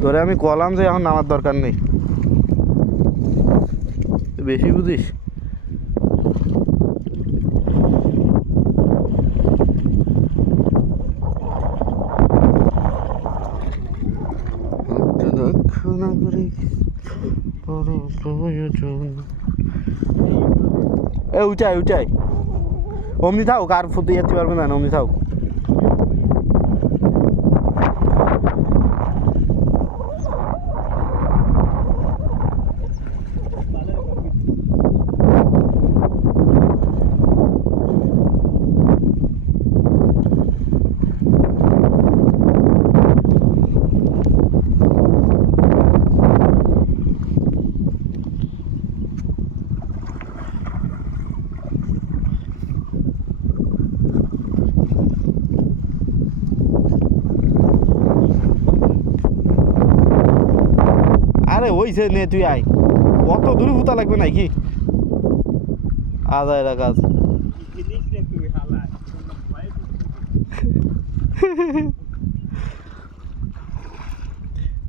তোরে আমি কলাম যে এখন নামার দরকার নেই, বেশি বুঝিস। এ উচাই উচাই, অমনি থাও, কার ফুটে যেতে পারবে না, অমনি থাও। আরে ওইছে নে, তুই আয়, অত দূরে ফুটা লাগবে নাকি, আদা এরা কাজ।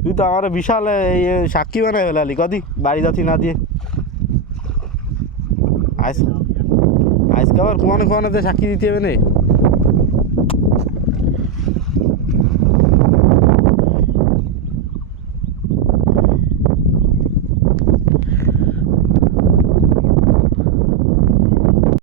তুই তো আমার বিশাল সাক্ষী বানাই ফেলালি কদি বাড়ি যাচ্ছি না দিয়ে। আজকে আবার কোয়ানে কোয়ানেতে সাক্ষী দিতে হবে না।